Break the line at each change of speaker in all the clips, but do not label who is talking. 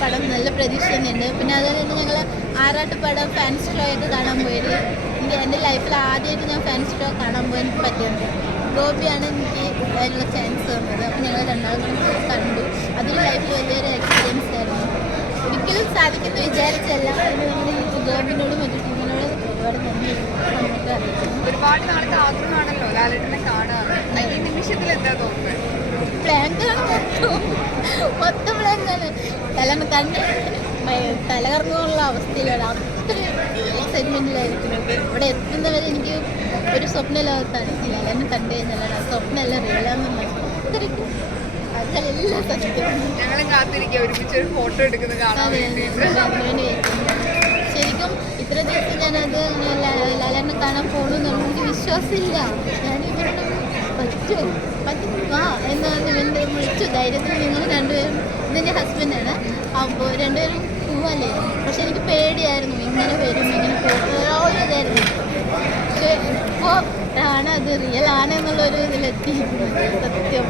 പടം നല്ല പ്രതീക്ഷ തന്നെയുണ്ട് പിന്നെ അതുപോലെ തന്നെ ഞങ്ങൾ ആറാട്ട് പടം ഫാൻസ് ഷോ ഒക്കെ കാണാൻ പോയത് എനിക്ക് എന്റെ ലൈഫിൽ ആദ്യമായിട്ട് ഞാൻ ഫാൻസ് ഷോ കാണാൻ പോകാൻ പറ്റുന്നുണ്ട് ഗോപിയാണ് എനിക്ക് അതിനുള്ള ചാൻസ് വന്നത്. അപ്പോൾ ഞങ്ങൾ രണ്ടാളും കൂടി കണ്ടു. അതൊരു ലൈഫിൽ വലിയൊരു എക്സ്പീരിയൻസ് ആയിരുന്നു. ഒരിക്കലും സാധിക്കുന്ന വിചാരിച്ചല്ല ഗോപിനോടും മറ്റു ടീമിനോടും ഒരുപാട് നന്ദി നമുക്ക്
ഒരുപാട് നാളത്തെ ആഗ്രഹമാണല്ലോ ലാലേട്ടനെ കാണാൻ. ഈ നിമിഷത്തിൽ എന്താ തോന്നുന്നത്?
പ്ലാങ്കാണ് മൊത്തം മൊത്തം പ്ലാങ്കാണ് കല്യാണം കണ്ട് തലകറങ്ങുള്ള അവസ്ഥയിലാണ്. അത്രയും എക്സൈറ്റ്മെന്റിലായിരിക്കുന്നത് ഇവിടെ എത്തുന്നവരെ എനിക്ക് ഒരു സ്വപ്ന ലോകത്താണ് കല്യാണം കണ്ടു കഴിഞ്ഞാൽ സ്വപ്നമല്ല റിയലാണെന്ന് അത്രയ്ക്കും അതിലെല്ലാം സത്യം.
ഞങ്ങളും കാത്തിരിക്കുക. ഒരുമിച്ച് ഒരു ഫോട്ടോ എടുക്കുന്ന കാണാൻ
അതെ,
വേണ്ടിയിട്ട്.
ഞാൻ അതിനുവേണ്ടി വെയിറ്റിംഗ്. ശരിക്കും ഇത്ര ദിവസം ഞാനത് ലാലേട്ടനെ കാണാൻ പോകണമെന്നുള്ള എനിക്ക് വിശ്വാസമില്ല. ഞാൻ ഇവരോട് പറ്റുമോ പറ്റും. വാ എന്ന് പറഞ്ഞ് ഇവന്റെ വിളിച്ചു. ധൈര്യത്തിൽ നിങ്ങൾ രണ്ടുപേരും ഇതെന്റെ ഹസ്ബൻഡാണ് അപ്പോൾ രണ്ടുപേരും പോവല്ലേ? പക്ഷെ എനിക്ക് പേടിയായിരുന്നു ഇങ്ങനെ വരും ഇങ്ങനെ പോകും ഒരു ഇതായിരുന്നു പക്ഷെ ഇപ്പോൾ റിയൽ ആണ് എന്നുള്ളൊരു ഇതിലെത്തി സത്യം.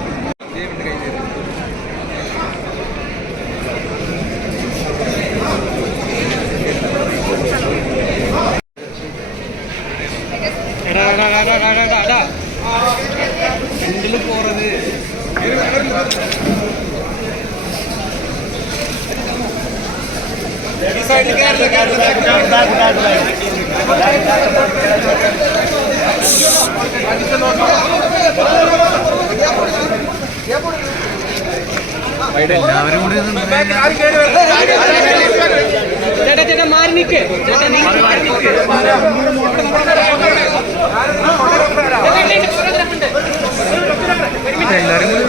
എടാ എടാ എല്ലാവരും കൂടി ചേട്ടാ ചേട്ടാ മാറി നിൽക്കേ ചേട്ടാ നിങ്ങൾ മാറി നിൽക്കേ എല്ലാവരും കൂടി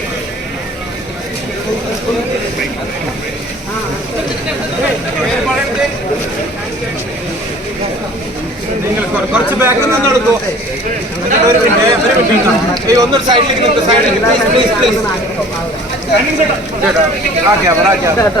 നിങ്ങൾ കുറച്ച് ബാക്കിൽ നിന്ന് എടുക്കൂ ഒരു മിനിറ്റ് ഒരു മിനിറ്റ് ഒന്നൊരു സൈഡിലേക്ക് നിൽക്കും സൈഡിലേക്ക് പ്ലീസ് പ്ലീസ് പ്ലീസ് ആ ക്യാമറ ആ ക്യാമറ